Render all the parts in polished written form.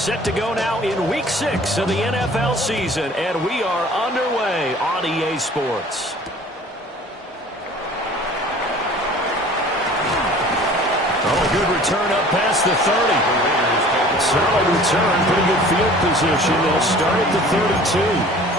Set to go now in Week 6 of the NFL season, and we are underway on EA Sports. Oh, good return up past the 30. Solid return, pretty good field position. They'll start at the 32.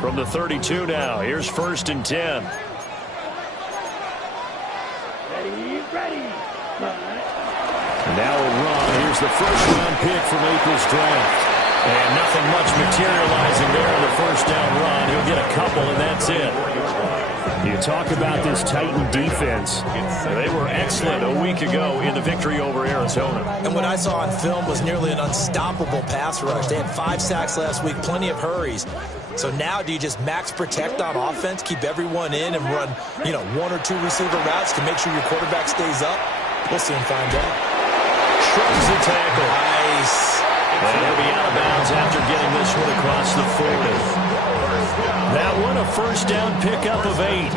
From the 32 now, here's 1st and 10. Now a run. Here's the first-round pick from April's draft. And nothing much materializing there on the first down run. He'll get a couple, and that's it. You talk about this Titan defense. They were excellent a week ago in the victory over Arizona. And what I saw on film was nearly an unstoppable pass rush. They had 5 sacks last week, plenty of hurries. So now do you just max protect on offense, keep everyone in, and run, 1 or 2 receiver routes to make sure your quarterback stays up? We'll soon find out. Shrugs the tackle. Nice. And he'll be out of bounds after getting this one across the 40. That one a first down pickup of 8.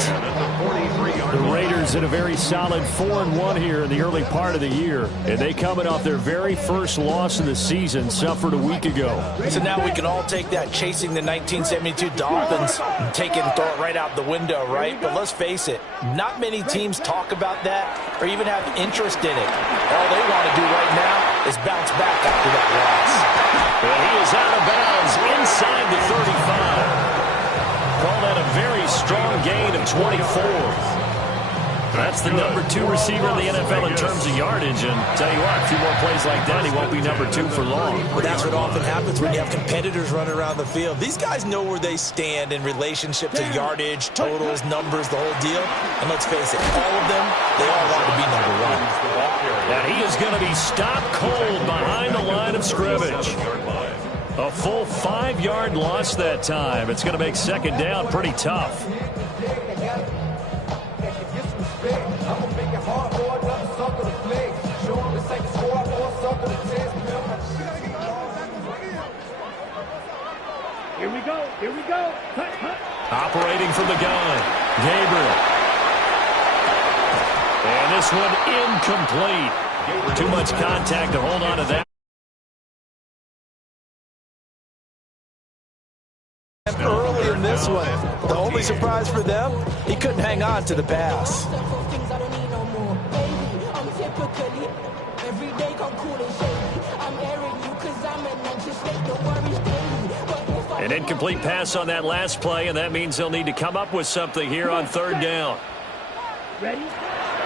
The Raiders in a very solid 4-1 here in the early part of the year. And they coming off their very first loss of the season, suffered a week ago. So now we can all take that chasing the 1972 Dolphins and take it and throw it right out the window, right? But let's face it, not many teams talk about that or even have interest in it. All they want to do right now is bounce back after that loss. And he is out of bounds inside the 35. Call that a very strong gain of 24. That's the number 2 receiver in the NFL in terms of yardage. And tell you what, a few more plays like that, he won't be number 2 for long. Well, that's what often happens when you have competitors running around the field. These guys know where they stand in relationship to yardage, totals, numbers, the whole deal. And let's face it, all of them, they all want to be number 1. And he is going to be stopped cold behind the line of scrimmage. A full 5-yard loss that time. It's going to make second down pretty tough. Here we go. Operating from the gun, Gabriel. And this one incomplete. Too much contact to hold on to that. Early in this one, the only surprise for them, he couldn't hang on to the pass. An incomplete pass on that last play, and that means they'll need to come up with something here on 3rd down. Ready?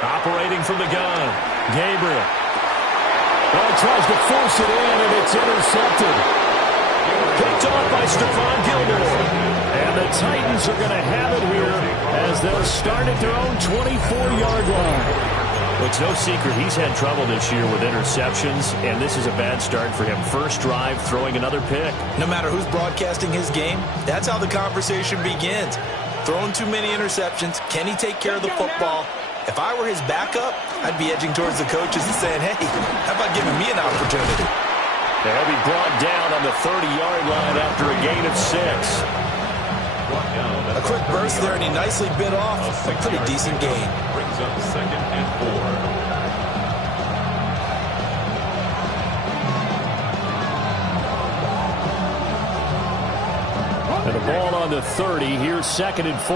Operating from the gun, Gabriel. Well, tries to force it in, and it's intercepted. Picked off by Stephon Gilmore. And the Titans are going to have it here as they'll start at their own 24-yard line. Well, it's no secret he's had trouble this year with interceptions, and this is a bad start for him. First drive, throwing another pick. No matter who's broadcasting his game, that's how the conversation begins. Throwing too many interceptions, can he take care of the football? If I were his backup, I'd be edging towards the coaches and saying, hey, how about giving me an opportunity? They'll be brought down on the 30-yard line after a gain of 6. A quick burst there, and he nicely bit off a pretty decent gain. Brings up 2nd and 4. And the ball on the 30. Here's 2nd and 4.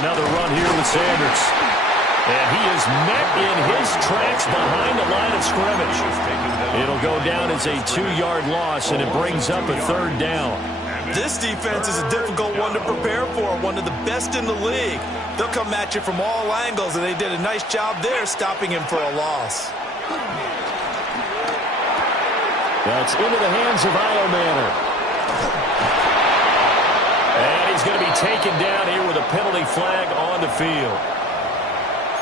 Another run here with Sanders. And he is met in his tracks behind the line of scrimmage. It'll go down as a 2-yard loss, and it brings up a 3rd down. This defense is a difficult one to prepare for, one of the best in the league. They'll come at you from all angles, and they did a nice job there stopping him for a loss. That's into the hands of Iomanner. And he's going to be taken down here with a penalty flag on the field.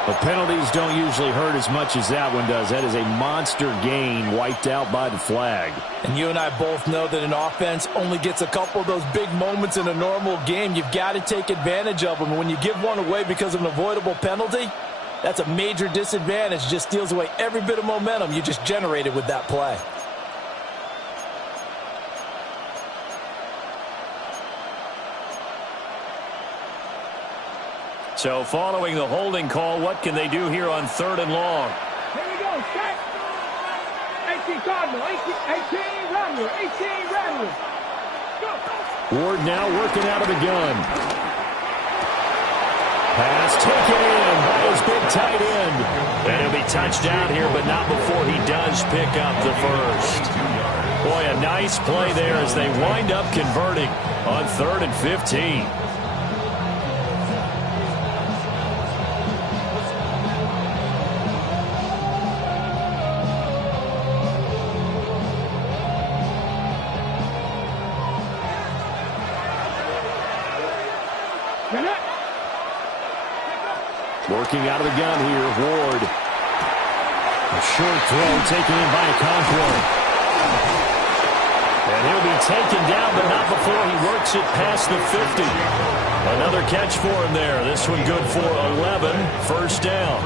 The penalties don't usually hurt as much as that one does. That is a monster gain wiped out by the flag. And you and I both know that an offense only gets a couple of those big moments in a normal game. You've got to take advantage of them. When you give one away because of an avoidable penalty, That's a major disadvantage. Just steals away every bit of momentum you just generated with that play. So following the holding call, what can they do here on 3rd and long? Here we go, set. 18 Cardinal, 18 Ramler, 18 Ramler. Go. Ward now working out of the gun. Pass taken in by his big tight end. And he'll be touched down here, but not before he does pick up the first. Boy, a nice play there as they wind up converting on 3rd and 15. Working out of the gun here, Ward. A short throw taken in by Okonkwo. And he'll be taken down, but not before he works it past the 50. Another catch for him there. This one good for 11, first down.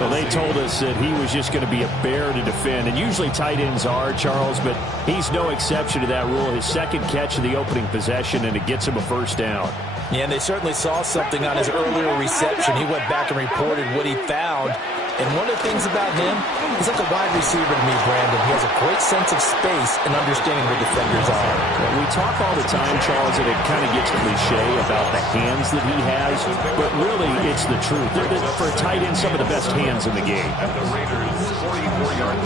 Well, they told us that he was just going to be a bear to defend, and usually tight ends are, Charles, but he's no exception to that rule. His second catch of the opening possession, and it gets him a first down. Yeah, and they certainly saw something on his earlier reception. He went back and reported what he found. And one of the things about him, he's like a wide receiver to me, Brandon. He has a great sense of space and understanding where defenders are. We talk all the time, Charles, and it kind of gets cliche about the hands that he has, but really it's the truth. For a tight end, some of the best hands in the game. At the Raiders' 44-yard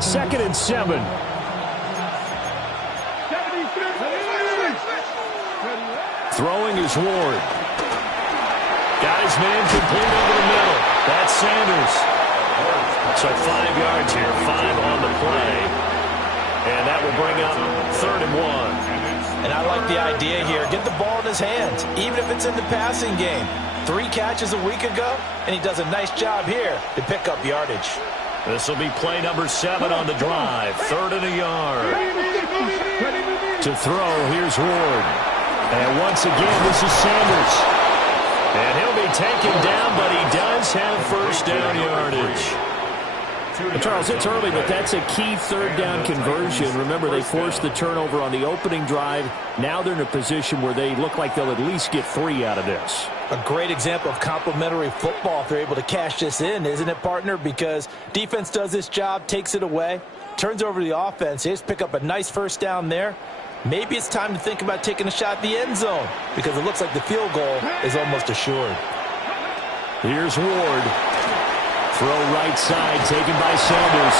Second and 7. Throwing is Ward. Got his man complete over the middle. That's Sanders. So 5 yards here, 5 on the play. And that will bring up 3rd and 1. And I like the idea here. Get the ball in his hands, even if it's in the passing game. 3 catches a week ago, and he does a nice job here to pick up yardage. This will be play number 7 on the drive. 3rd and a yard. To throw, here's Ward. And once again, this is Sanders. And he'll be taken down, but he does have first down yardage. Charles, it's early, but that's a key 3rd down conversion. Remember, they forced the turnover on the opening drive. Now they're in a position where they look like they'll at least get 3 out of this. A great example of complementary football if they're able to cash this in, isn't it, partner? Because defense does this job, takes it away, turns over to the offense. They just pick up a nice first down there. Maybe it's time to think about taking a shot at the end zone because it looks like the field goal is almost assured. Here's Ward. Throw right side taken by Sanders.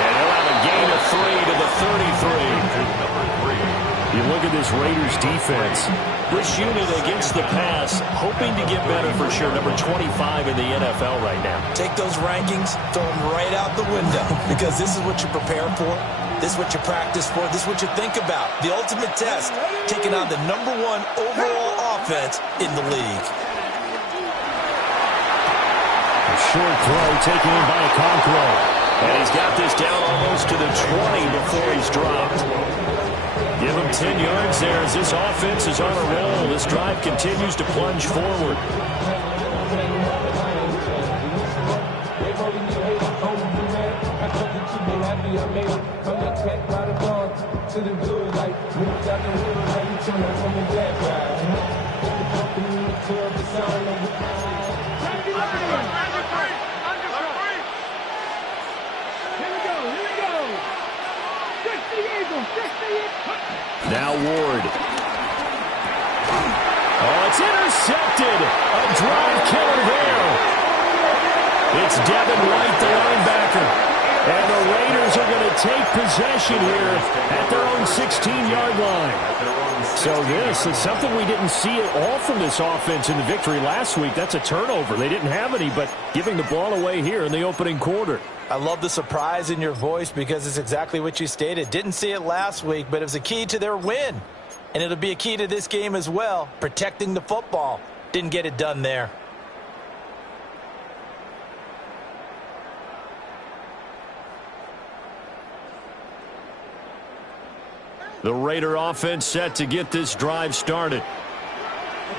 And he'll have a gain of 3 to the 33. You look at this Raiders defense. This unit against the pass, hoping to get better for sure. Number 25 in the NFL right now. Take those rankings, throw them right out the window because this is what you prepare for. This is what you practice for. This is what you think about. The ultimate test, taking on the #1 overall offense in the league. Short throw taken in by Okonkwo. And he's got this down almost to the 20 before he's dropped. Give him 10 yards there as this offense is on a roll. This drive continues to plunge forward. Now Ward. Oh, it's intercepted. A drive killer there. It's Devin White, the linebacker. And the Raiders are going to take possession here at their own 16-yard line. So this is something we didn't see at all from this offense in the victory last week. That's a turnover. They didn't have any, but giving the ball away here in the opening quarter. I love the surprise in your voice because it's exactly what you stated. Didn't see it last week, but it was a key to their win. And it'll be a key to this game as well, protecting the football. Didn't get it done there. The Raider offense set to get this drive started.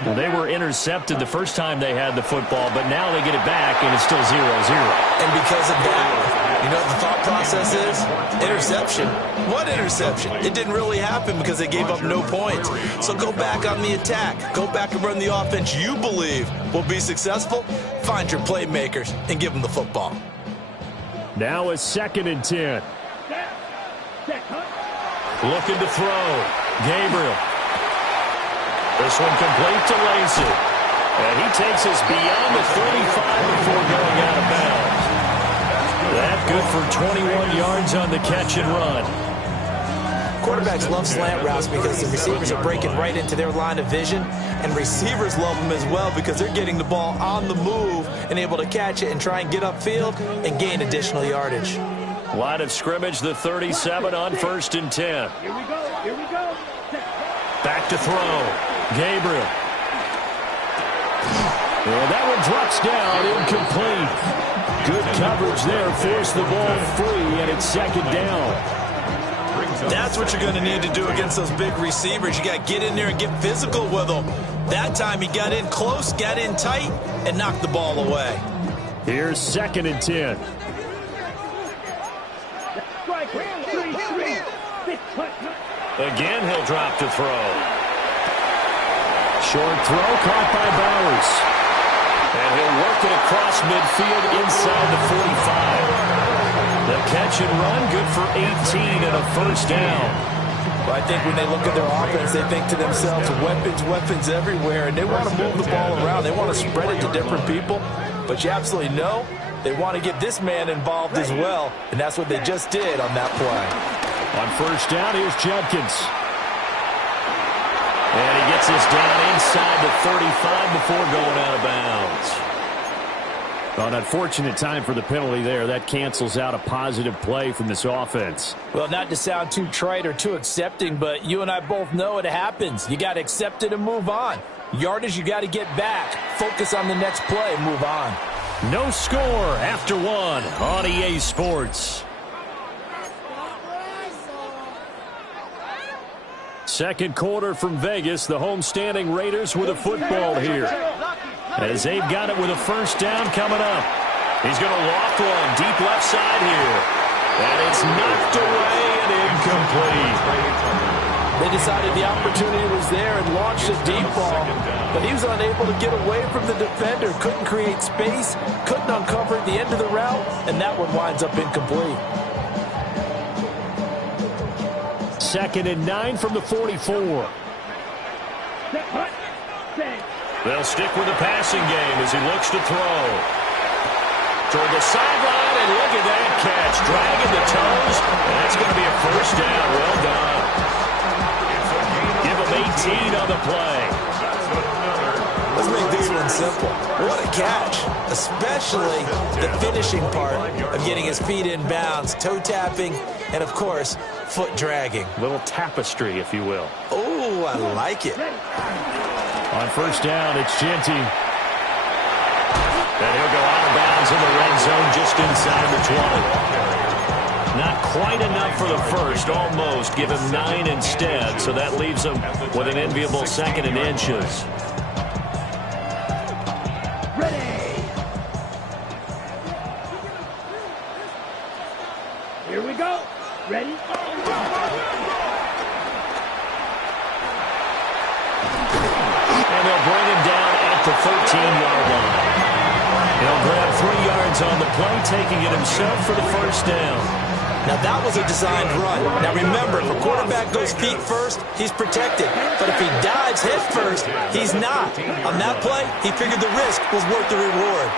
Well, they were intercepted the first time they had the football, but now they get it back, and it's still 0-0. And because of that, you know what the thought process is? Interception. What interception? It didn't really happen because they gave up no points. So go back on the attack. Go back and run the offense you believe will be successful. Find your playmakers and give them the football. Now a 2nd and 10. Looking to throw. Gabriel. This one complete to Lacy. And he takes us beyond the 35 before going out of bounds. That good for 21 yards on the catch and run. Quarterbacks love slant routes because the receivers are breaking right into their line of vision, and receivers love them as well because they're getting the ball on the move and able to catch it and try and get upfield and gain additional yardage. Line of scrimmage, the 37 on 1st and 10. Here we go. Here we go. Back to throw. Gabriel. And that one drops down, incomplete. Good coverage there, forced the ball free, and it's 2nd down. That's what you're going to need to do against those big receivers. You got to get in there and get physical with them. That time he got in close, got in tight, and knocked the ball away. Here's 2nd and 10. Again, he'll drop to throw. Short throw caught by Bowers. And he'll work it across midfield inside the 45. The catch and run, good for 18 and a 1st down. Well, I think when they look at their offense, they think to themselves, weapons everywhere, and they want to move the ball around. They want to spread it to different people, but you absolutely know they want to get this man involved as well, and that's what they just did on that play. On 1st down, here's Judkins. And he gets this down inside the 35 before going out of bounds. An unfortunate time for the penalty there. That cancels out a positive play from this offense. Well, not to sound too trite or too accepting, but you and I both know it happens. You got to accept it and move on. Yardage, you got to get back. Focus on the next play, move on. No score after 1 on EA Sports. 2nd quarter from Vegas. The homestanding Raiders with a football here. As they've got it with a 1st down coming up. He's going to loft one deep left side here. And it's knocked away and incomplete. They decided the opportunity was there and launched a deep ball, but he was unable to get away from the defender, couldn't create space, couldn't uncover the end of the route, and that one winds up incomplete. 2nd and 9 from the 44. They'll stick with the passing game as he looks to throw. Toward the sideline, and look at that catch. Dragging the toes, and that's going to be a 1st down. Well done. Give him 18 on the play. Let's make this one simple. What a catch, especially the finishing part of getting his feet in bounds, toe tapping, and, of course, foot dragging. Little tapestry, if you will. Oh, I like it. On 1st down, it's Genty. And he'll go out of bounds in the red zone just inside the 20. Not quite enough for the 1st, almost. Give him 9 instead, so that leaves him with an enviable 2nd and inches. Ready. Here we go. Ready. And they'll bring him down at the 13-yard line. He'll grab 3 yards on the play, taking it himself for the 1st down. Now, that was a designed run. Now, remember, if a quarterback goes feet first, he's protected. But if he dives head first, he's not. On that play, he figured the risk was worth the reward.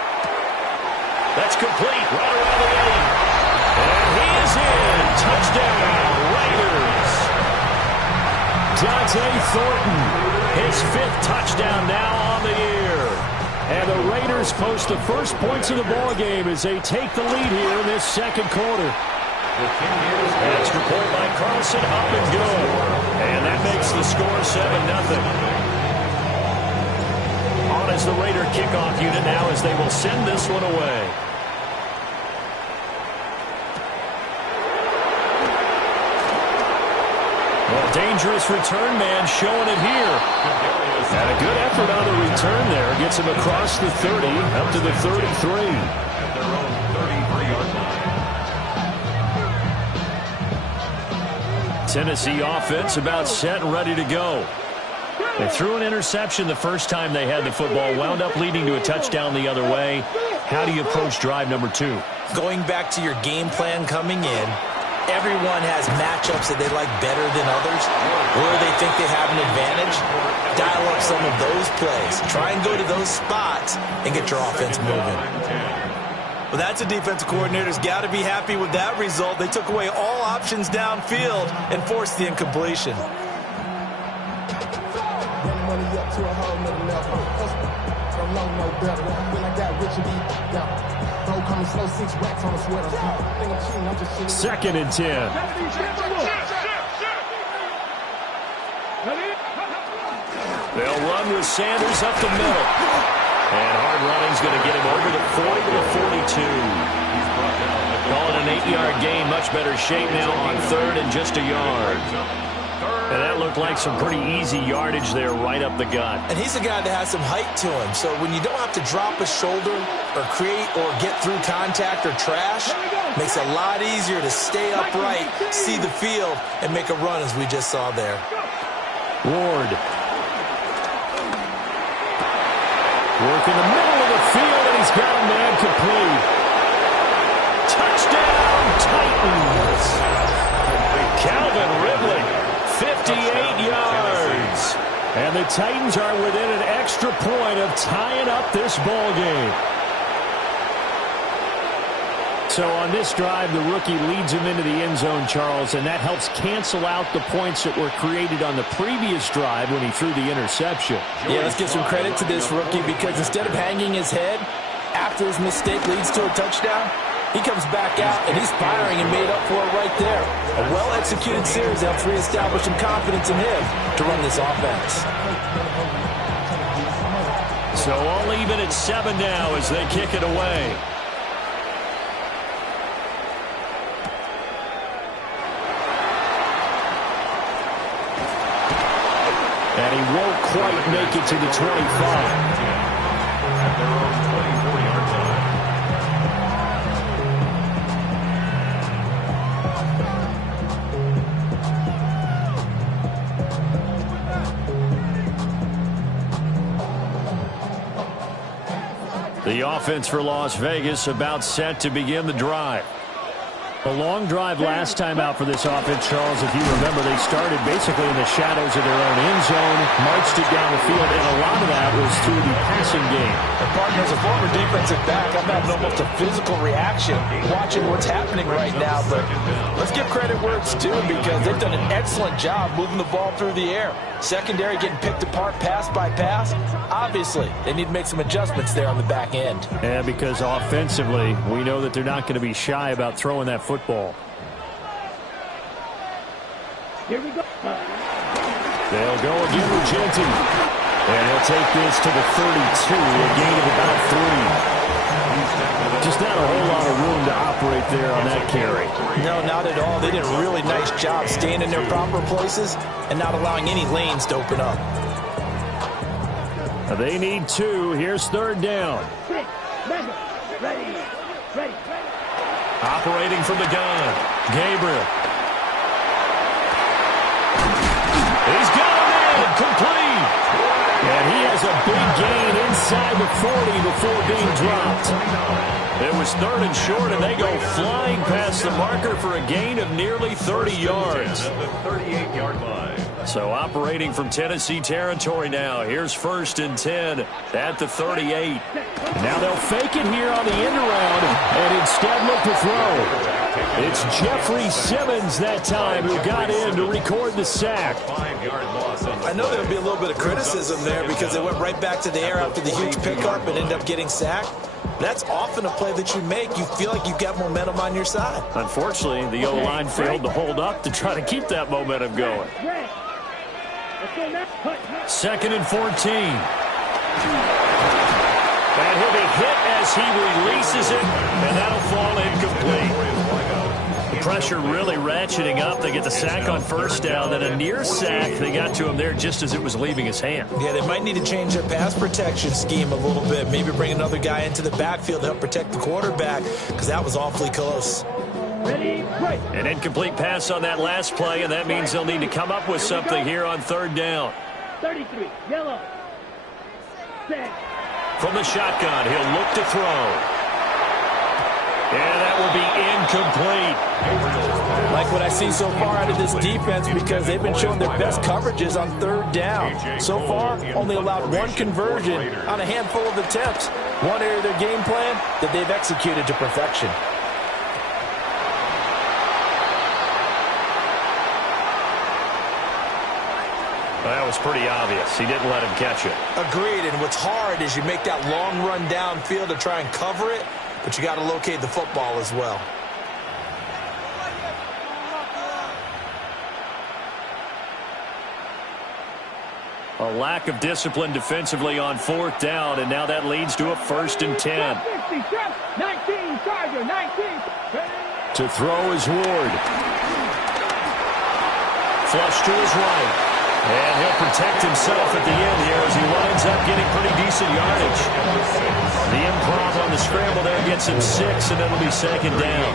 That's complete right around the 8. And he is in. Touchdown, Raiders. Dante Thornton, his 5th touchdown now on the year. And the Raiders post the first points of the ballgame as they take the lead here in this 2nd quarter. Extra point by Carlson, up and good. And that makes the score 7-0. On as the Raider kickoff unit now as they will send this one away. Well, dangerous return man showing it here. And a good effort on the return there. Gets him across the 30, up to the 33. At their own 33-yard line. Tennessee offense about set and ready to go. They threw an interception the first time they had the football, wound up leading to a touchdown the other way. How do you approach drive number 2? Going back to your game plan coming in, everyone has matchups that they like better than others, where they think they have an advantage. Dial up some of those plays. Try and go to those spots and get your offense moving. Well, that's a defensive coordinator's got to be happy with that result. They took away all options downfield and forced the incompletion. Second and 10. They'll run with Sanders up the middle. And hard running's going to get him over the 40 to the 42. Call it an 8-yard gain. Much better shape now on third and just a yard. And that looked like some pretty easy yardage there right up the gut. And he's a guy that has some height to him. So when you don't have to drop a shoulder or create or get through contact or trash, makes it a lot easier to stay upright, see the field, and make a run as we just saw there. Ward. Work in the middle of the field, and he's got a man complete. Touchdown, Titans. Calvin Ridley, 58 yards. And the Titans are within an extra point of tying up this ball game. So on this drive, the rookie leads him into the end zone, Charles, and that helps cancel out the points that were created on the previous drive when he threw the interception. Yeah, let's give some credit to this rookie because instead of hanging his head after his mistake leads to a touchdown, he comes back out and he's firing and made up for it right there. A well-executed series helps reestablish some confidence in him to run this offense. So all even at 7 now as they kick it away. And he won't quite make it to the 25. At their own 24-yard line. The offense for Las Vegas about set to begin the drive. A long drive last time out for this offense, Charles. If you remember, they started basically in the shadows of their own end zone, marched it down the field, and a lot of that was through the passing game. And partner, as a former defensive back, I'm having almost a physical reaction watching what's happening right now. But let's give credit where it's due because they've done an excellent job moving the ball through the air. Secondary getting picked apart pass by pass. Obviously, they need to make some adjustments there on the back end. Yeah, because offensively, we know that they're not going to be shy about throwing that football. Here we go. They'll go again with Genty. And he'll take this to the 32, a gain of about 3. Just not a whole lot of room to operate there on that carry. No, not at all. They did a really nice job staying in their proper places and not allowing any lanes to open up. They need 2. Here's third down. Ready. Operating from the gun, Gabriel. He's got a man complete. And he has a big gain inside the 40 before being dropped. It was third and short, and they go flying past the marker for a gain of nearly 30 yards. At the 38-yard line. So operating from Tennessee territory now. Here's first and 10 at the 38. Now they'll fake it here on the end around and instead look to throw. It's Jeffrey Simmons that time who got in to record the sack. 5-yard loss. I know there'll be a little bit of criticism there because they went right back to the air after the huge pickup and ended up getting sacked. That's often a play that you make. You feel like you've got momentum on your side. Unfortunately, the O-line failed to hold up to try to keep that momentum going. Second and 14. And he'll be hit as he releases it, and that'll fall incomplete. pressure really ratcheting up. They get the sack on first down, then a near sack. They got to him there just as it was leaving his hand. Yeah, they might need to change their pass protection scheme a little bit. Maybe bring another guy into the backfield to help protect the quarterback, because that was awfully close. Ready, right. An incomplete pass on that last play, and that means they'll need to come up with something here on third down. 33, yellow. Set. From the shotgun, he'll look to throw. And that will be incomplete. Like what I see so far out of this defense, because they've been showing their best coverages on third down. So far, only allowed one conversion on a handful of attempts. One area of their game plan that they've executed to perfection. That was pretty obvious. He didn't let him catch it. Agreed, and what's hard is you make that long run downfield to try and cover it, but you got to locate the football as well. A lack of discipline defensively on fourth down, and now that leads to a 1st and 10. 19, Charger, 19. To throw is Ward. Flush to his right. And he'll protect himself at the end here as he winds up getting pretty decent yardage. The improv on the scramble there gets him 6, and it'll be 2nd down.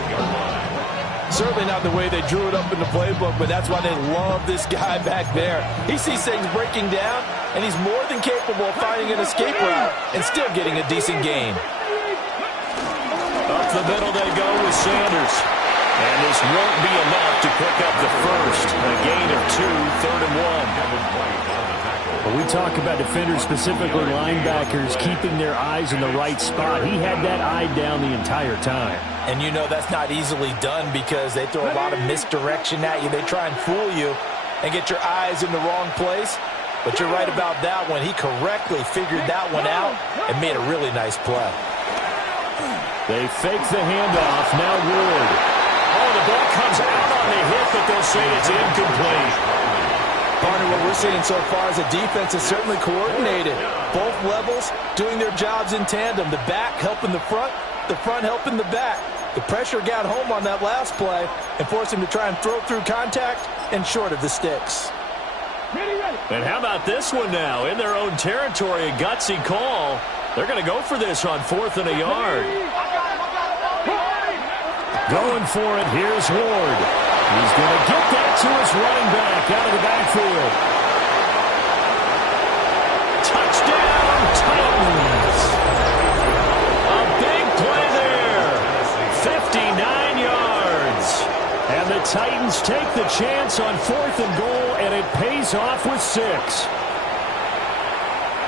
Certainly not the way they drew it up in the playbook, but that's why they love this guy back there. He sees things breaking down, and he's more than capable of finding an escape route and still getting a decent gain. Up the middle they go with Sanders. And this won't be enough to pick up the first. A gain of 2, 3rd and 1. When we talk about defenders, specifically linebackers, keeping their eyes in the right spot, he had that eye down the entire time. And you know that's not easily done because they throw a lot of misdirection at you. They try and fool you and get your eyes in the wrong place. But you're right about that one. He correctly figured that one out and made a really nice play. They fake the handoff. Now Ward. Oh, the ball comes out on the hit, but they'll say it's incomplete. Partner, what we're seeing so far is the defense is certainly coordinated. Both levels doing their jobs in tandem. The back helping the front helping the back. The pressure got home on that last play and forced him to try and throw through contact and short of the sticks. And how about this one now? In their own territory, a gutsy call. They're going to go for this on 4th and a yard. Going for it, here's Ward. He's going to get that to his running back out of the backfield. Touchdown, Titans. A big play there. 59 yards. And the Titans take the chance on 4th and goal, and it pays off with 6.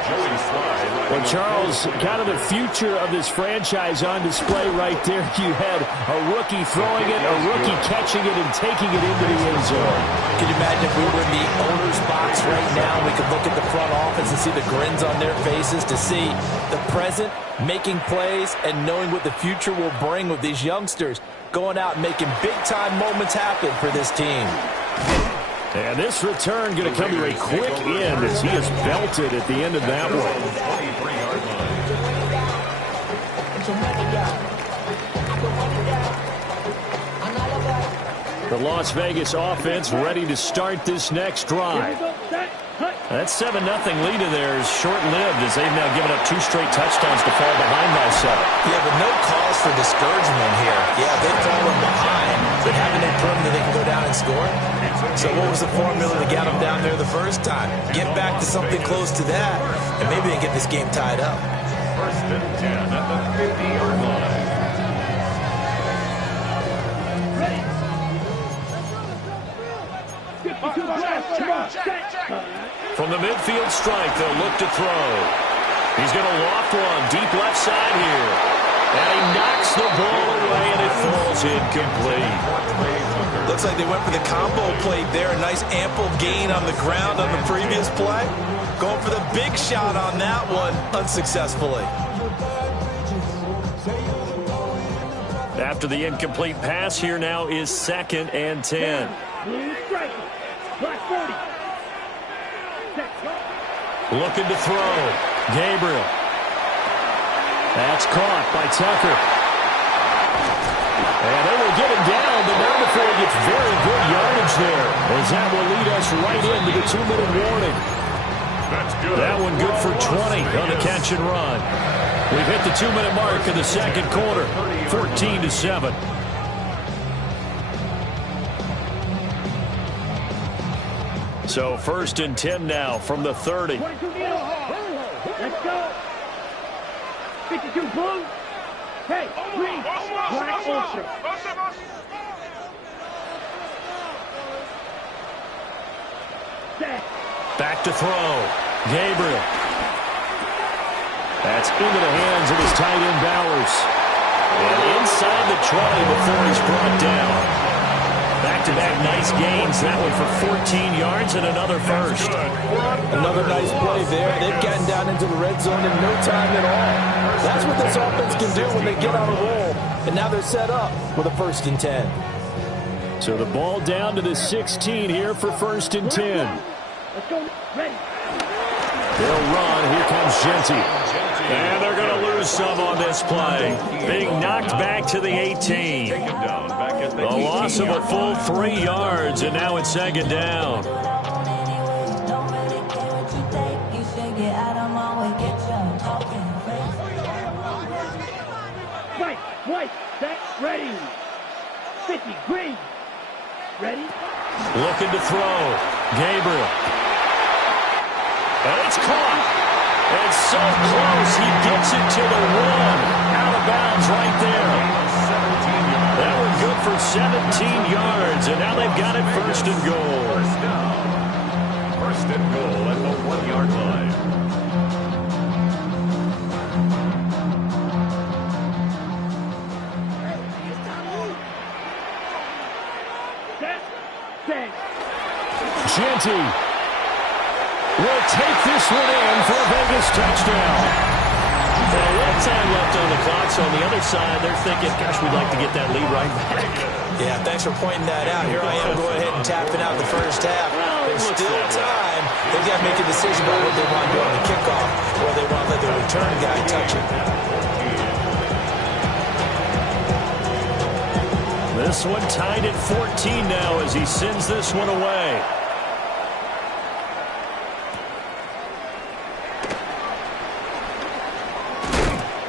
Well, Charles, kind of the future of this franchise on display right there. You had a rookie throwing it, a rookie catching it, and taking it into the end zone. Can you imagine if we were in the owner's box right now, we could look at the front office and see the grins on their faces, to see the present making plays and knowing what the future will bring with these youngsters going out and making big-time moments happen for this team. And this return going to come to a quick end as he is belted at the end of that one. The Las Vegas offense ready to start this next drive. That 7-0 lead in there is short-lived as they've now given up 2 straight touchdowns to fall behind by 7. Yeah, but no cause for discouragement here. Yeah, they've fallen behind, but haven't they proven that they can go down and score? So what was the formula to get them down there the first time? Get back to something close to that, and maybe they get this game tied up. 1st and 10 at the 50-yard line. From the midfield strike, they'll look to throw. He's going to loft one deep left side here. And he knocks the ball away, and it falls incomplete. Looks like they went for the combo plate there. A nice ample gain on the ground on the previous play. Going for the big shot on that one unsuccessfully. After the incomplete pass, here now is 2nd and 10. Looking to throw. Gabriel. That's caught by Tucker. And they will get him down, but not before he gets very good yardage there, as that will lead us right into the 2-minute warning. That's good. That one good for 20 on the catch and run. We've hit the 2-minute mark in the second quarter, 14-7. So 1st and 10 now from the 30. 22 meters. Let's go. 52 blue. Hey, green, black ultra. Set. Back to throw. Gabriel. That's into the hands of his tight end Bowers. And inside the 20 before he's brought down. Back-to-back nice gains. That one for 14 yards and another first. Another nice play there. They've gotten down into the red zone in no time at all. That's what this offense can do when they get on a roll. And now they're set up with a 1st and 10. So the ball down to the 16 here for 1st and 10. Let's go. Ready. They'll run. Here comes Genty. And they're going to lose some on this play. Being knocked back to the 18. The loss of a full 3 yards, and now it's 2nd down. White, set, ready. 50, green. Ready? Looking to throw. Gabriel. And it's caught. It's so close. He gets it to the 1. Out of bounds right there. That one good for 17 yards, and now they've got it 1st and goal. First down. 1st and goal at the 1-yard line. Set. Genty will take this one in for a Vegas touchdown. A little time left on the clock, so on the other side, they're thinking, gosh, we'd like to get that lead right back. Yeah, thanks for pointing that out. Here I am going ahead and tapping out the first half. There's still time. They've got to make a decision about what they want to do on the kickoff, or they want to let the return guy touch it. This one tied at 14 now as he sends this one away.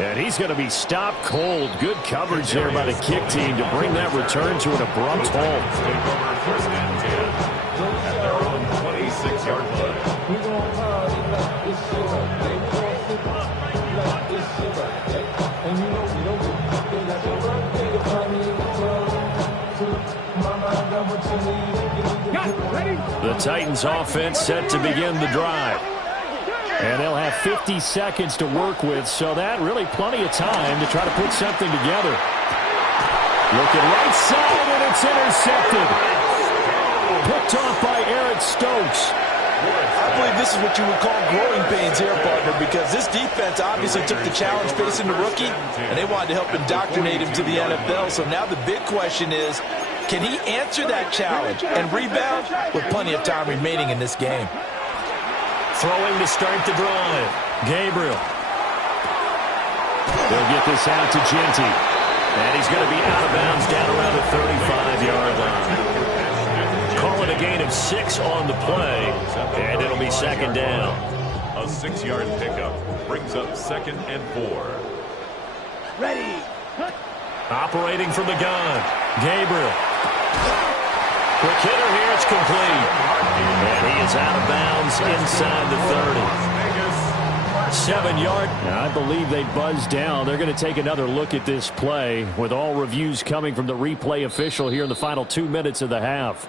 And he's going to be stopped cold. Good coverage there by the kick team to bring that return to an abrupt halt. 1st and 10 at their own 26-yard line. The Titans offense set to begin the drive. And they'll have 50 seconds to work with, so that really plenty of time to try to put something together. Looking right side, and it's intercepted. Picked off by Eric Stokes. I believe this is what you would call growing pains here, partner, because this defense obviously took the challenge facing the rookie, and they wanted to help indoctrinate him to the NFL. So now the big question is, can he answer that challenge and rebound with plenty of time remaining in this game? Throwing to start the drive. Gabriel. They'll get this out to Genty. And he's going to be out of bounds down around the 35-yard line. Call it a gain of 6 on the play, and it'll be 2nd down. A 6-yard pickup brings up 2nd and 4. Ready. Cut. Operating from the gun. Gabriel. Quick hitter here. It's complete. And he is out of bounds inside the 30. 7-yard. I believe they buzzed down. They're going to take another look at this play with all reviews coming from the replay official here in the final 2 minutes of the half.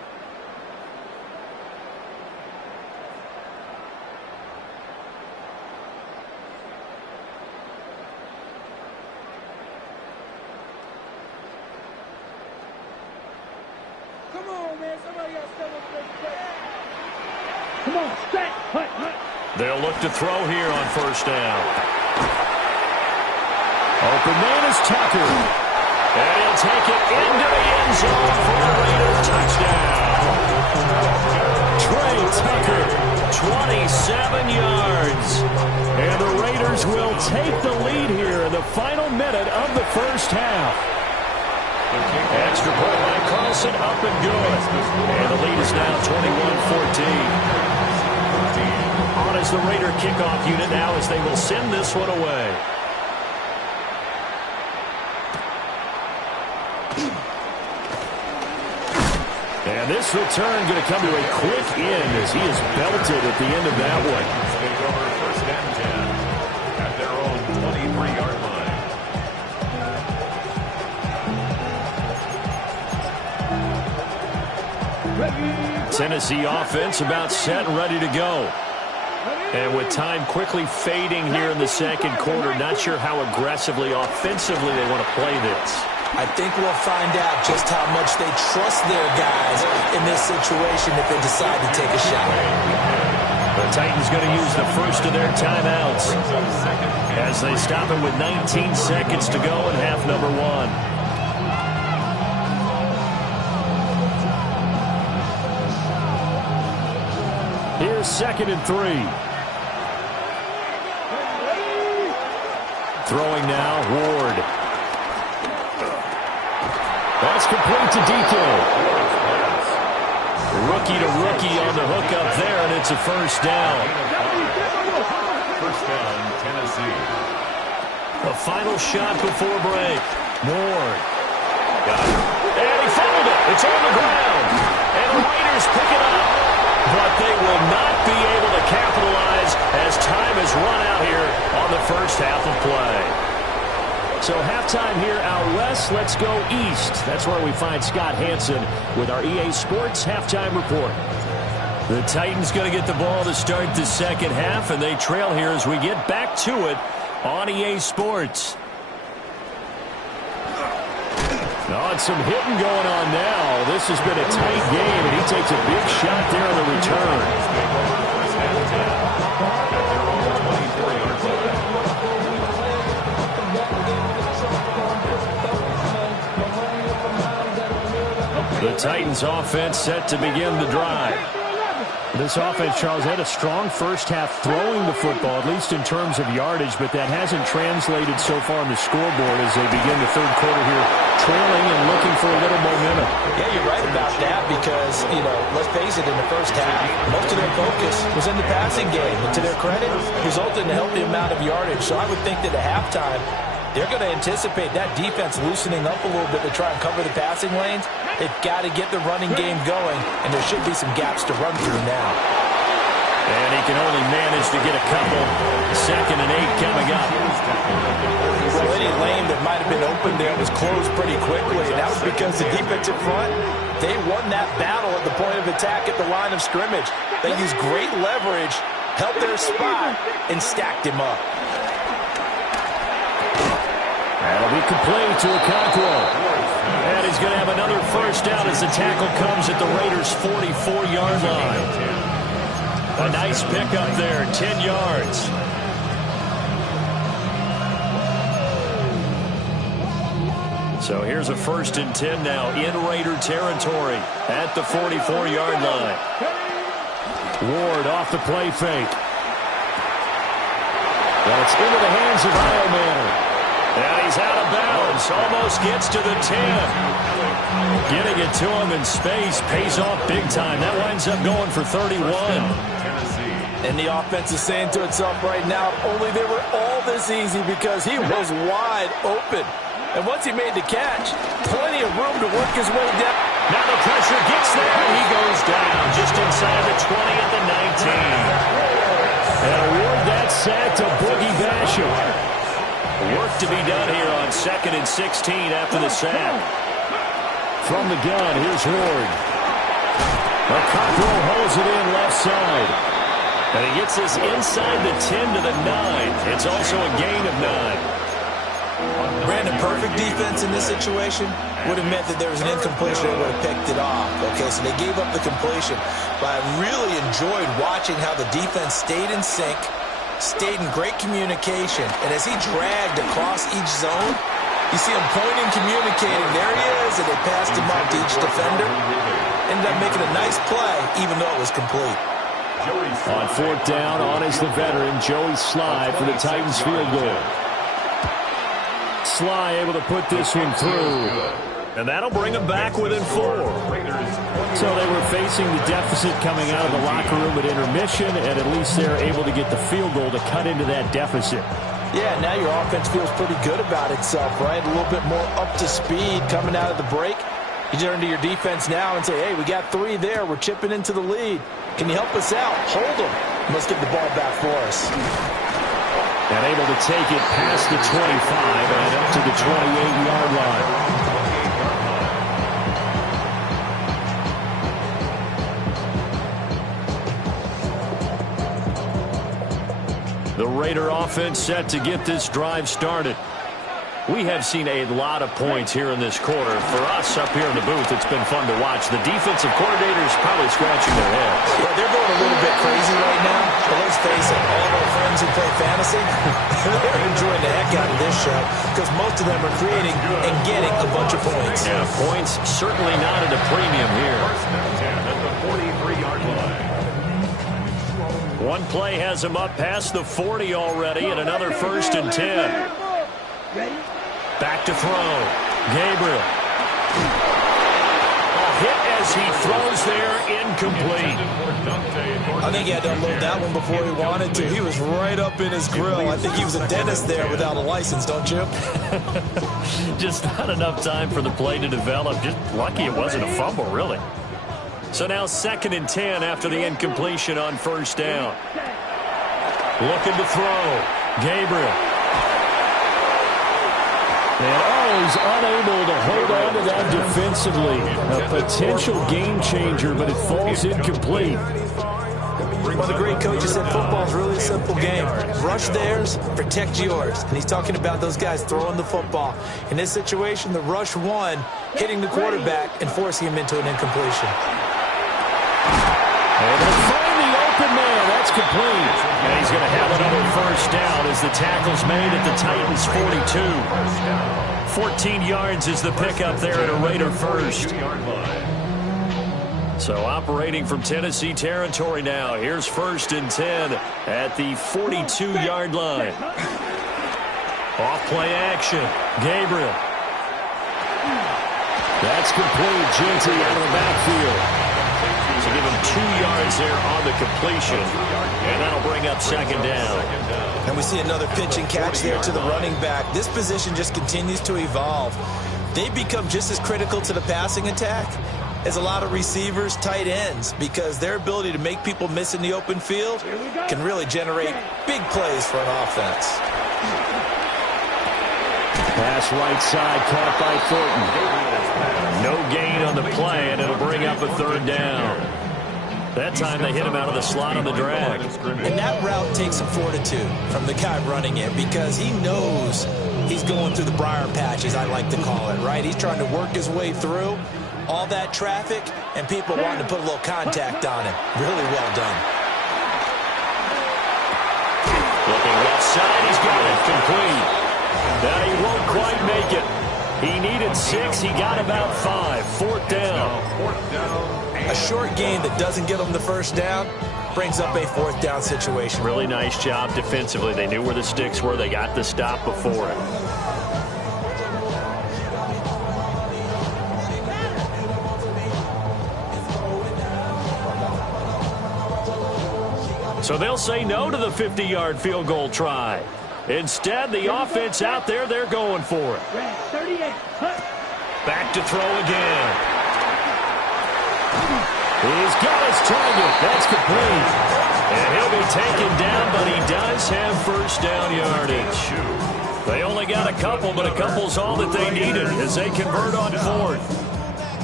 Come on, man. Somebody got Come on, set. Hut. They'll look to throw here on 1st down. Open man is Tucker. And he'll take it into the end zone for a Raiders touchdown. Trey Tucker, 27 yards. And the Raiders will take the lead here in the final minute of the 1st half. Extra point by Carlson, up and good. And the lead is now 21-14. On as the Raider kickoff unit now as they will send this one away. And this return going to come to a quick end as he is belted at the end of that one. Take over first and 10 at their own 23-yard line. Tennessee offense about set and ready to go. And with time quickly fading here in the second quarter, not sure how aggressively, offensively they want to play this. I think we'll find out just how much they trust their guys in this situation if they decide to take a shot. The Titans going to use the first of their timeouts as they stop it with 19 seconds to go in half number one. Here's 2nd and 3. Throwing now, Ward. That's complete to DK. Rookie to rookie on the hook up there, and it's a first down. First down, Tennessee. The final shot before break. Ward. Got it. And he fumbled it. It's on the ground. And the Raiders pick it up. But they will not be able to capitalize as time has run out here on the first half of play. So halftime here out west, let's go east. That's where we find Scott Hansen with our EA Sports halftime report. The Titans going to get the ball to start the second half, and they trail here as we get back to it on EA Sports. Oh, and some hitting going on now. This has been a tight game, and he takes a big shot there on the return. The Titans offense set to begin the drive. This offense, Charles, had a strong first half throwing the football, at least in terms of yardage, but that hasn't translated so far on the scoreboard as they begin the third quarter here, trailing and looking for a little momentum. Yeah, you're right about that because, let's face it, in the first half, most of their focus was in the passing game. And to their credit, resulted in a healthy amount of yardage. So I would think that at halftime, they're going to anticipate that defense loosening up a little bit to try and cover the passing lanes. They've got to get the running game going, and there should be some gaps to run through now. And he can only manage to get a couple. 2nd and 8 coming up. Well, any lane that might have been open there was closed pretty quickly, and that was because the defensive front, they won that battle at the point of attack at the line of scrimmage. They used great leverage, helped their spot, and stacked him up. That'll be complete to Okonkwo. And he's going to have another first down as the tackle comes at the Raiders' 44-yard line. A nice pickup there, 10 yards. So here's a 1st and 10 now in Raider territory at the 44-yard line. Ward off the play fake. That's into the hands of Heilman. And he's out of bounds. Almost gets to the 10. Getting it to him in space pays off big time. That winds up going for 31. And the offense is saying to itself right now, only they were all this easy because he was wide open. And once he made the catch, plenty of room to work his way down. Now the pressure gets there, and he goes down just inside the 20 at the 19. And award that sack to Boogie Basham. Work to be done here on 2nd and 16 after the sack. From the gun, here's Ward. Okonkwo holds it in left side. And he gets this inside the 10 to the 9. It's also a gain of 9. Brandon, perfect defense in this situation would have meant that there was an incompletion. They would have picked it off. Okay, so they gave up the completion. But I really enjoyed watching how the defense stayed in sync, stayed in great communication, and as he dragged across each zone, you see him pointing, communicating. There he is, and they passed him up to each defender. Ended up making a nice play, even though it was complete. On 4th down, on is the veteran, Joey Sly for the Titans field goal. Sly able to put this one through. And that'll bring them back within 4. So they were facing the deficit coming out of the locker room at intermission, and at least they're able to get the field goal to cut into that deficit. Yeah, now your offense feels pretty good about itself, right? A little bit more up to speed coming out of the break. You turn to your defense now and say, hey, we got 3 there. We're chipping into the lead. Can you help us out? Hold them. Let's get the ball back for us. And able to take it past the 25 and up to the 28-yard line. The Raider offense set to get this drive started. We have seen a lot of points here in this quarter. For us up here in the booth, it's been fun to watch. The defensive coordinators probably scratching their heads. Yeah, they're going a little bit crazy right now. But let's face it, all of our friends who play fantasy, they're enjoying the heck out of this show because most of them are creating and getting a bunch of points. Yeah, points certainly not at a premium here. At the 43-yard line. One play has him up past the 40 already, and another 1st and 10. Back to throw. Gabriel. A hit as he throws there, incomplete. I think he had to unload that one before he wanted to. He was right up in his grill. I think he was a dentist there without a license, don't you? Just not enough time for the play to develop. Just lucky it wasn't a fumble, really. So now 2nd and 10 after the incompletion on 1st down. Looking to throw. Gabriel. And he's unable to hold on to that defensively. A potential game changer, but it falls incomplete. One of the great coaches said football is really a simple game. Rush theirs, protect yours. And he's talking about those guys throwing the football. In this situation, the rush one, hitting the quarterback and forcing him into an incompletion. And they find the open man. That's complete. And he's going to have another 1st down as the tackle's made at the Titans' 42. 14 yards is the pickup there at a Raider 1st. So operating from Tennessee territory now. Here's 1st and 10 at the 42-yard line. Off-play action. Gabriel. That's complete. Genty out of the backfield. So give him 2 yards there on the completion. And that'll bring up 2nd down. And we see another pitch and catch there to the running back. This position just continues to evolve. They become just as critical to the passing attack as a lot of receivers, tight ends, because their ability to make people miss in the open field can really generate big plays for an offense. Pass right side, caught by Thornton. No gain on the play, and it'll bring up a 3rd down. That time they hit him out of the slot on the drag. And that route takes some fortitude from the guy running it because he knows he's going through the briar patch, as I like to call it, right? He's trying to work his way through all that traffic and people wanting to put a little contact on him. Really well done. Looking left side, he's got it complete. Now he won't quite make it. He needed 6. He got about 5. 4th down. A short gain that doesn't get him the 1st down brings up a 4th down situation. Really nice job defensively. They knew where the sticks were. They got the stop before it. So they'll say no to the 50-yard field goal try. Instead, the offense out there, they're going for it. Back to throw again. He's got his target. That's complete. And he'll be taken down, but he does have 1st down yardage. They only got a couple, but a couple's all that they needed as they convert on 4th.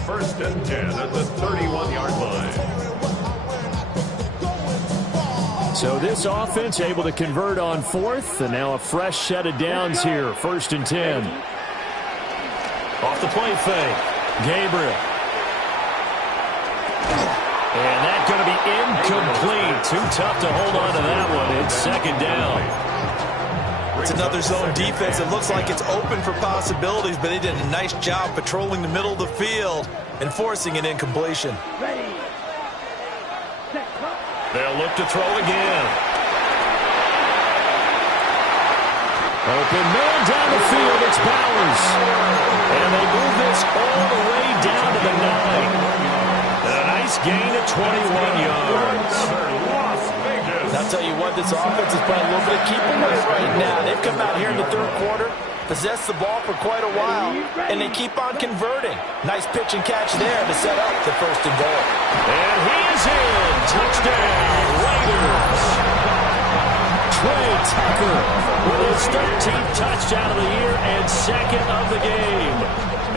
1st and 10 at the 31-yard line. So this offense able to convert on 4th, and now a fresh set of downs here. 1st and 10. Off the play fake. Gabriel. And that's going to be incomplete. Too tough to hold on to that one. It's 2nd down. It's another zone defense. It looks like it's open for possibilities, but they did a nice job patrolling the middle of the field and forcing an incompletion. They'll look to throw again. Open man down the field. It's Bowers. And they move this all the way down to the 9. And a nice gain of 21 yards. I'll tell you what, this offense is playing a little bit of keep away right now. They've come out here in the third quarter, possessed the ball for quite a while, and they keep on converting. Nice pitch and catch there to set up the first and goal. And he is in. Touchdown, Raiders. Trey Tucker with his 13th touchdown of the year and second of the game.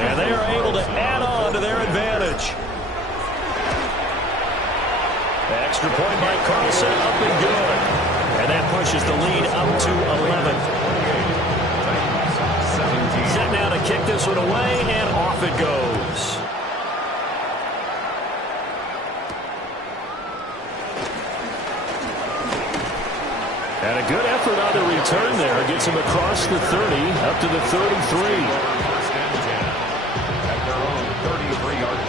And they are able to add on to their advantage. Extra point by Carlson, up and good. And that pushes the lead up to 11. Set now to kick this one away, and off it goes. And a good effort on the return there. Gets him across the 30, up to the 33. First and 10 at their own 33-yard line.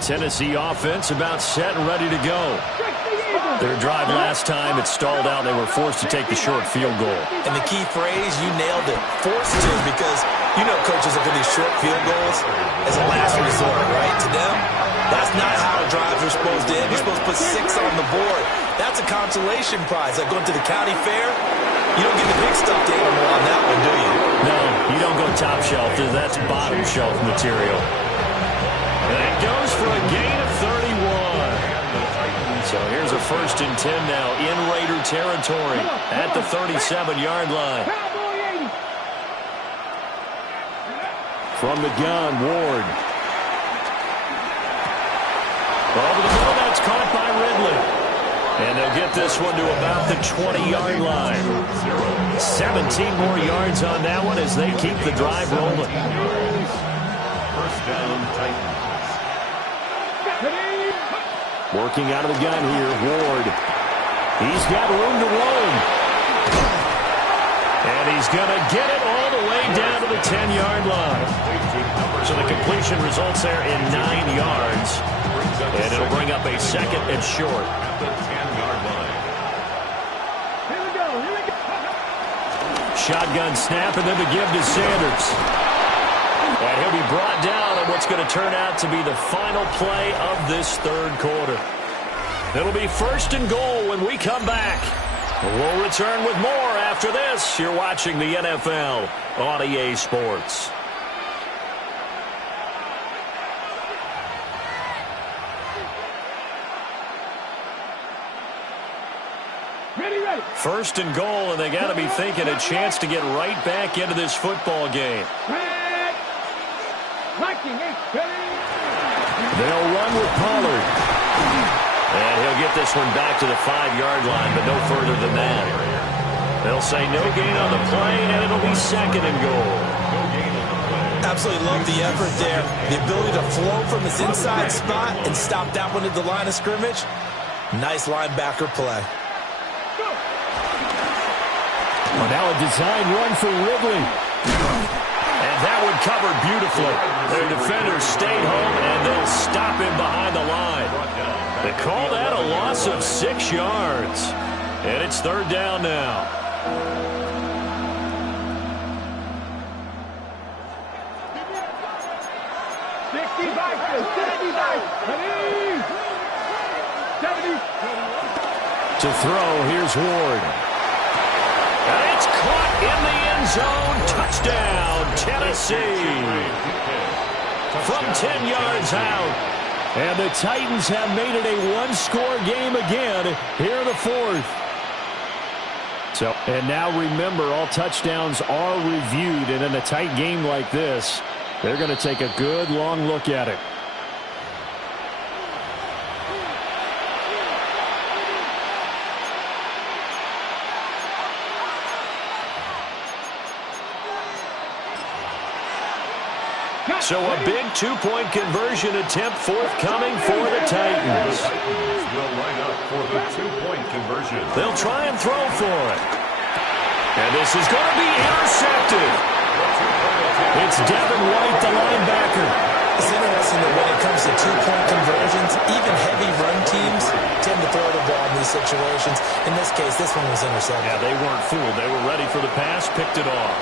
Tennessee offense about set and ready to go. Their drive last time, it stalled out. They were forced to take the short field goal. And the key phrase, you nailed it, forced to, because you know coaches look at these short field goals as a last resort, right? To them, that's not how drives are supposed to end. You're supposed to put 6 on the board. That's a consolation prize. Like going to the county fair, you don't get the big stuffed animal on that one, do you? No, you don't go top shelf. That's bottom shelf material. And it goes for a gain of 31. So here's a 1st and 10 now in Raider territory at the 37-yard line. From the gun, Ward. Over the middle, that's caught by Ridley. And they'll get this one to about the 20-yard line. 17 more yards on that one as they keep the drive rolling. First down, Titans. Working out of the gun here, Ward. He's got room to roam. And he's going to get it all the way down to the 10-yard line. So the completion results there in 9 yards. And it'll bring up a 2nd and short. At the 10-yard line. Here we go. Shotgun snap and then the give to Sanders. And he'll be brought down on what's going to turn out to be the final play of this third quarter. It'll be 1st and goal when we come back. We'll return with more after this. You're watching the NFL on EA Sports. Ready. 1st and goal, and they got to be thinking a chance to get right back into this football game. They'll run with Pollard. And he'll get this one back to the 5-yard line, but no further than that. They'll say no gain on the play, and it'll be 2nd and goal. Absolutely love the effort there. The ability to flow from his inside spot and stop that one at the line of scrimmage. Nice linebacker play. Well, now a design run for Ridley. And that one covered beautifully. Their defenders stayed home, and they'll stop him behind the line. They call that a loss of 6 yards. And it's 3rd down now. To throw, here's Ward. And it's caught in the end zone. Touchdown, Tennessee. From 10 yards out. And the Titans have made it a 1-score game again here in the 4th. And now remember, all touchdowns are reviewed. And in a tight game like this, they're going to take a good long look at it. So a big 2-point conversion attempt forthcoming for the Titans. Will line up for the 2-point conversion. They'll try and throw for it. And this is going to be intercepted. It's Devin White, the linebacker. It's interesting that when it comes to two-point conversions, even heavy run teams tend to throw the ball in these situations. In this case, this one was intercepted. Yeah, they weren't fooled. They were ready for the pass, picked it off.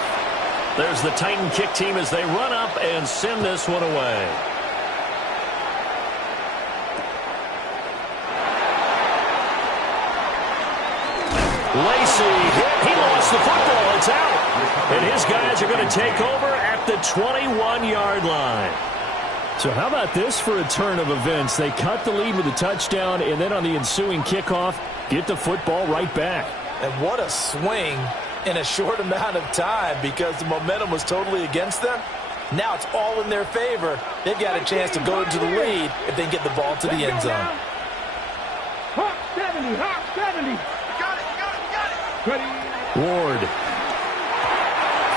There's the Titan kick team as they run up and send this one away. Lacey, he lost the football. It's out. And his guys are going to take over at the 21-yard line. So how about this for a turn of events? They cut the lead with a touchdown, and then on the ensuing kickoff, get the football right back. And what a swing in a short amount of time because the momentum was totally against them. Now it's all in their favor. They've got a chance to go into the lead if they can get the ball to the end zone. Hawk 70, Hawk 70. Got it. Ready. Ward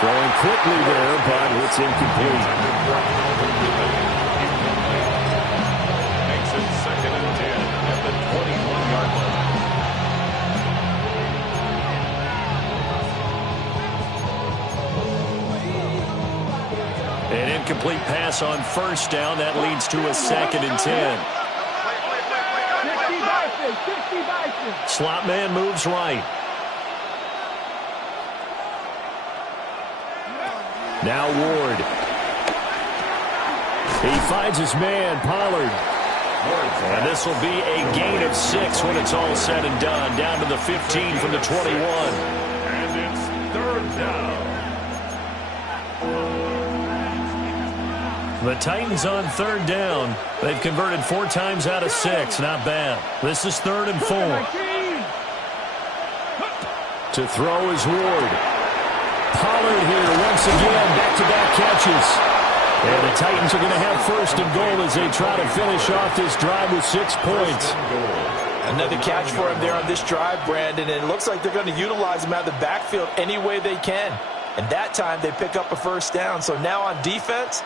throwing quickly there, but it's incomplete. Makes it 2nd and 10 at the 21-yard line. An incomplete pass on first down. That leads to a 2nd and 10. 60 Bison. Slot man moves right. Now Ward. He finds his man, Pollard. And this will be a gain of 6 when it's all said and done. Down to the 15 from the 21. And it's 3rd down. The Titans on 3rd down. They've converted 4 times out of 6. Not bad. This is 3rd and 4. To throw is Ward. Pollard here once again, back-to-back catches. And the Titans are going to have 1st and goal as they try to finish off this drive with 6 points. Another catch for him there on this drive, Brandon, and it looks like they're going to utilize him out of the backfield any way they can. And that time they pick up a 1st down. So now on defense,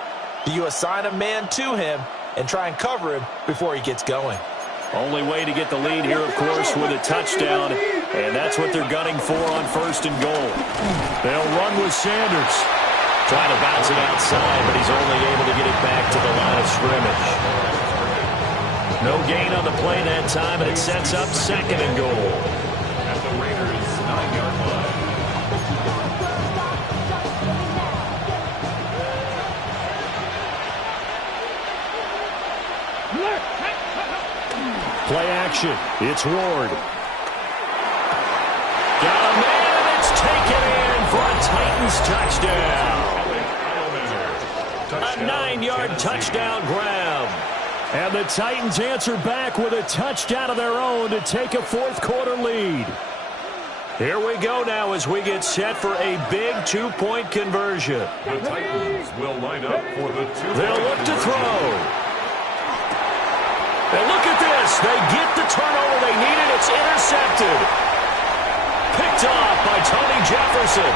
do you assign a man to him and try and cover him before he gets going? Only way to get the lead here, of course, with a touchdown. And that's what they're gunning for on 1st and goal. They'll run with Sanders. Trying to bounce it outside, but he's only able to get it back to the line of scrimmage. No gain on the play that time, and it sets up 2nd and goal. At the Raiders' 9-yard line. Play action. It's Ward. Got a man, and it's taken in for a Titans touchdown. A 9-yard touchdown grab. And the Titans answer back with a touchdown of their own to take a 4th quarter lead. Here we go now as we get set for a big 2-point conversion. The Titans will line up for the 2-point. They'll look to throw. And look at this. They get the turnover they needed. It's intercepted. Picked off by Tony Jefferson.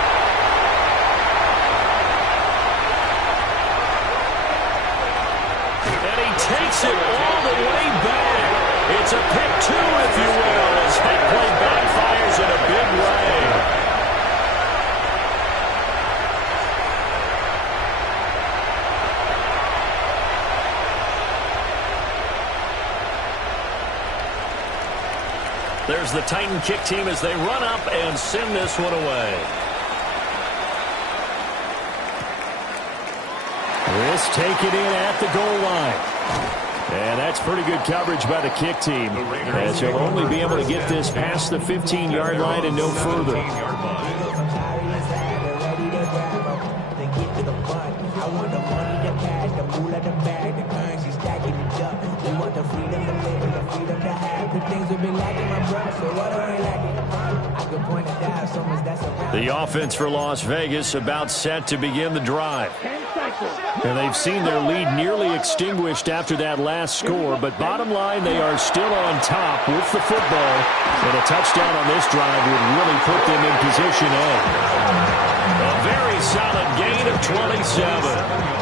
And he takes it all the way back. It's a pick 2, if you will, as that play backfires in a big way. There's the Titan kick team as they run up and send this one away. This taken in at the goal line. And that's pretty good coverage by the kick team, as he'll only be able to get this past the 15-yard line and no further. The offense for Las Vegas about set to begin the drive. And they've seen their lead nearly extinguished after that last score, but bottom line, they are still on top with the football, and a touchdown on this drive would really put them in position A. A very solid gain of 27.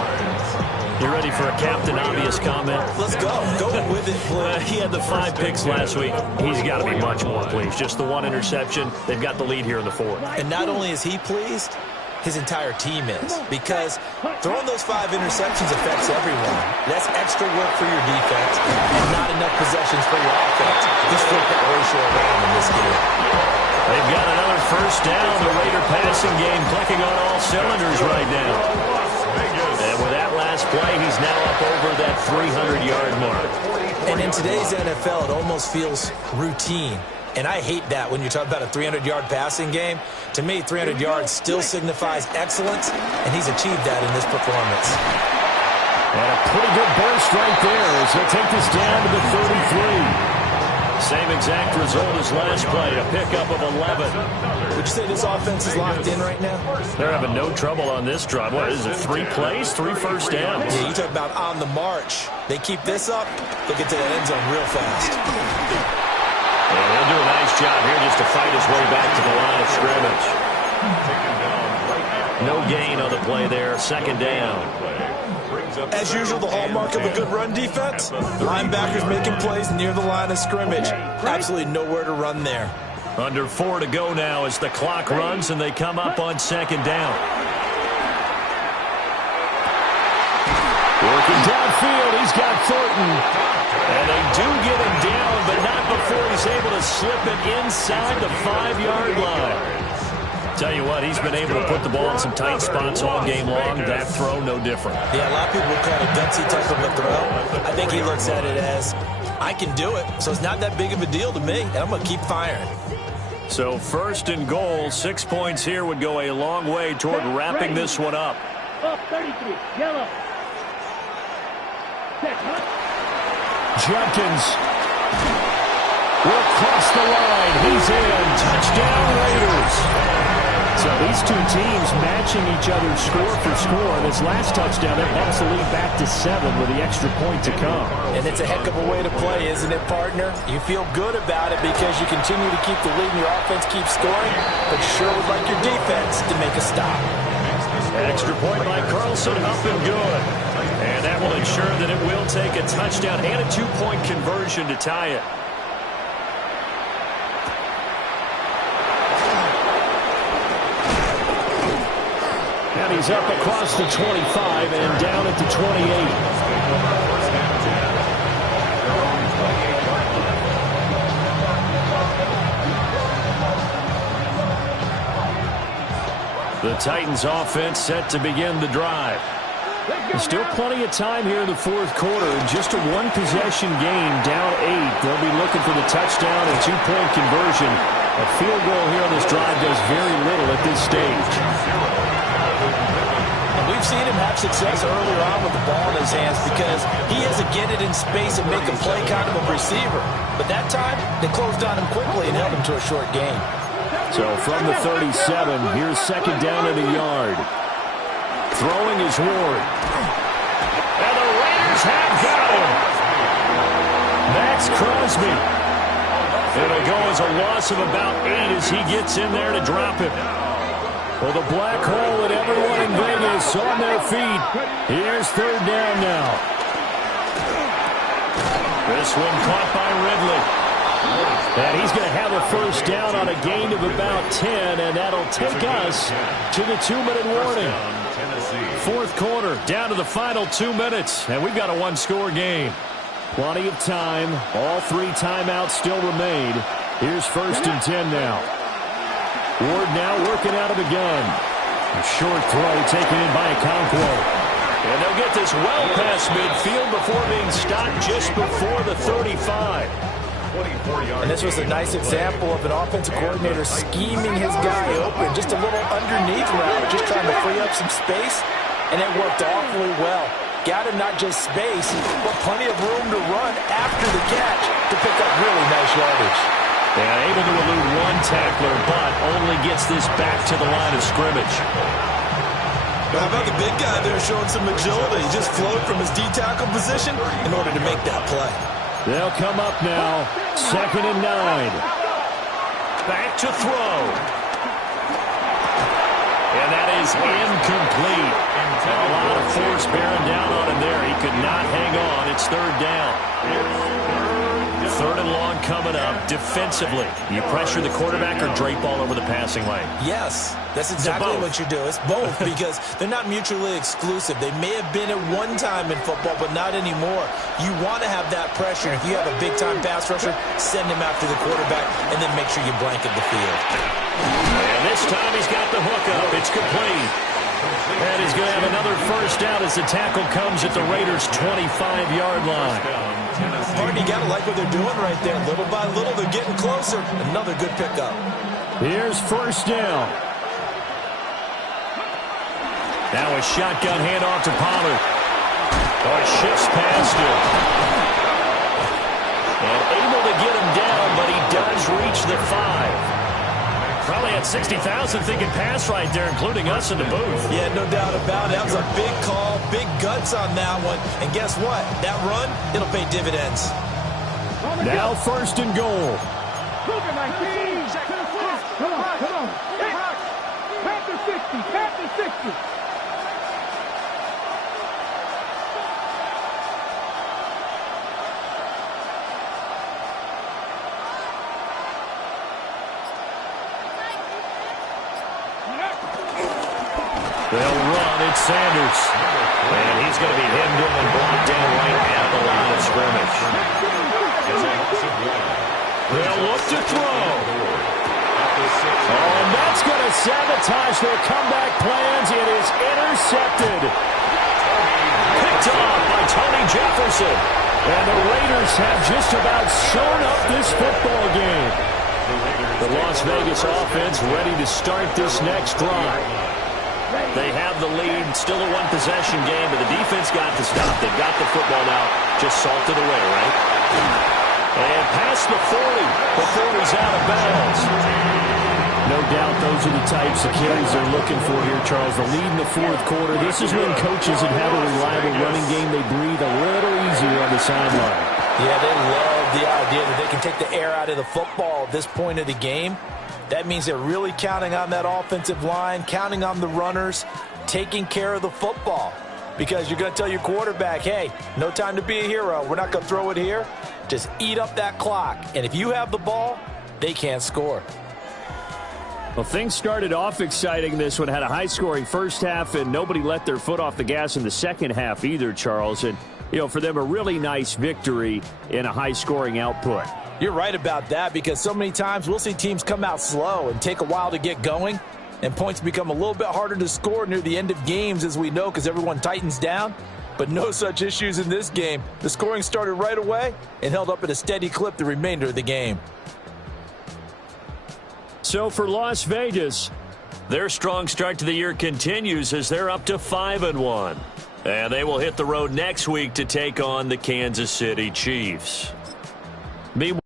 You ready for a Captain Obvious comment? Let's go. Go with it, please. He had the 5 picks last week. He's got to be much more pleased. Just the 1 interception. They've got the lead here in the 4th. And not only is he pleased, his entire team is, because throwing those 5 interceptions affects everyone. That's extra work for your defense and not enough possessions for your offense. Just flip that ratio around in this game. They've got another first down. The Raider passing game clicking on all cylinders right now. And with that last play, he's now up over that 300-yard mark. And in today's NFL, it almost feels routine. And I hate that when you talk about a 300-yard passing game. To me, 300 yards still signifies excellence, and he's achieved that in this performance. And a pretty good burst right there as they'll take this down to the 33. Same exact result as last play, a pickup of 11. Would you say this offense is locked in right now? They're having no trouble on this drive. What is it, 3 plays, 3 first downs? Yeah, you talk about on the march. They keep this up, they'll get to that end zone real fast. And he'll do a nice job here just to fight his way back to the line of scrimmage. No gain on the play there, second down. As usual, the hallmark of a good run defense, linebackers making plays near the line of scrimmage. Absolutely nowhere to run there. Under 4 to go now as the clock runs and they come up on second down. Working downfield, he's got Thornton. And they do get him down, but not before he's able to slip it inside the 5-yard line. Tell you what, he's been able to put the ball in some tight spots all game long. That throw, no different. Yeah, a lot of people would call it a gutsy type of a throw. I think he looks at it as, I can do it, so it's not that big of a deal to me, and I'm going to keep firing. So first and goal, 6 points here would go a long way toward wrapping this one up. Up 33, yellow. Judkins will cross the line. He's in. Touchdown, Raiders. So these two teams matching each other score for score. This last touchdown, that bumps the lead back to 7 with the extra point to come. And it's a heck of a way to play, isn't it, partner? You feel good about it because you continue to keep the lead and your offense keeps scoring, but you sure would like your defense to make a stop. Extra point by Carlson, up and good. And that will ensure that it will take a touchdown and a 2-point conversion to tie it. And he's up across the 25 and down at the 28. The Titans offense set to begin the drive. There's still plenty of time here in the fourth quarter. Just a one-possession game, down 8. They'll be looking for the touchdown and 2-point conversion. A field goal here on this drive does very little at this stage. And we've seen him have success earlier on with the ball in his hands because he has to get it in space and make a play kind of a receiver. But that time, they closed on him quickly and held him to a short gain. So from the 37, here's second down and a yard. Throwing is Ward. And the Raiders have got him. Max Crosby. It'll go as a loss of about 8 as he gets in there to drop him. Well, the black hole and everyone in Vegas on their feet. Here's third down now. This one caught by Ridley. And he's going to have a first down on a gain of about 10, and that'll take us to the 2-minute warning. Fourth quarter, down to the final 2 minutes, and we've got a one-score game. Plenty of time. All 3 timeouts still remain. Here's first and 10 now. Ward now working out of the gun. A short throw taken in by Okonkwo. And they'll get this well past midfield before being stopped just before the 35. And this was a nice example of an offensive coordinator scheming his guy open. Just a little underneath route, just trying to free up some space, and it worked awfully well. Got him not just space, but plenty of room to run after the catch to pick up really nice yardage. Yeah, able to elude one tackler, but only gets this back to the line of scrimmage. How about the big guy there showing some agility? He just flowed from his D-tackle position in order to make that play. They'll come up now, second and 9. Back to throw. And that is incomplete. A lot of force bearing down on him there. He could not hang on. It's third down. 3rd and long coming up. Defensively, you pressure the quarterback or drape all over the passing lane? Yes, that's exactly what you do. It's both because they're not mutually exclusive. They may have been at one time in football, but not anymore. You want to have that pressure. If you have a big-time pass rusher, send him after the quarterback, and then make sure you blanket the field. And this time he's got the hook up. It's complete. And he's going to have another first down as the tackle comes at the Raiders' 25-yard line. Harden, you got to like what they're doing right there. Little by little, they're getting closer. Another good pickup. Here's first down. Now a shotgun handoff to Pollard. Oh, it shifts past him. And able to get him down, but he does reach the 5. Probably had 60,000 thinking pass right there, including us in the booth. Yeah, no doubt about it. That was a big call, big guts on that one. And guess what? That run, it'll pay dividends. Now 1st and goal. Come on. Pass the 60. They'll run. It's Sanders. And he's going to be hemmed in and blocked down right at the line of scrimmage. They'll look to throw. Oh, and that's going to sabotage their comeback plans. It is intercepted. Picked off by Tony Jefferson. And the Raiders have just about sewn up this football game. The Las Vegas offense ready to start this next drive. They have the lead, still a one-possession game, but the defense got to stop. They've got the football now, just salted away, right? And past the 40 before he's out of bounds. No doubt those are the types of carries they're looking for here, Charles. The lead in the 4th quarter. This is when coaches that have a reliable running game, they breathe a little easier on the sideline. Yeah, they love the idea that they can take the air out of the football at this point of the game. That means they're really counting on that offensive line, counting on the runners, taking care of the football. Because you're going to tell your quarterback, hey, no time to be a hero. We're not going to throw it here. Just eat up that clock. And if you have the ball, they can't score. Well, things started off exciting. This one had a high-scoring first half, and nobody let their foot off the gas in the second half either, Charles. And, for them, a really nice victory in a high-scoring output. You're right about that because so many times we'll see teams come out slow and take a while to get going, and points become a little bit harder to score near the end of games, as we know, because everyone tightens down. But no such issues in this game. The scoring started right away and held up at a steady clip the remainder of the game. So for Las Vegas, their strong start to the year continues as they're up to 5-1. And they will hit the road next week to take on the Kansas City Chiefs. Meanwhile,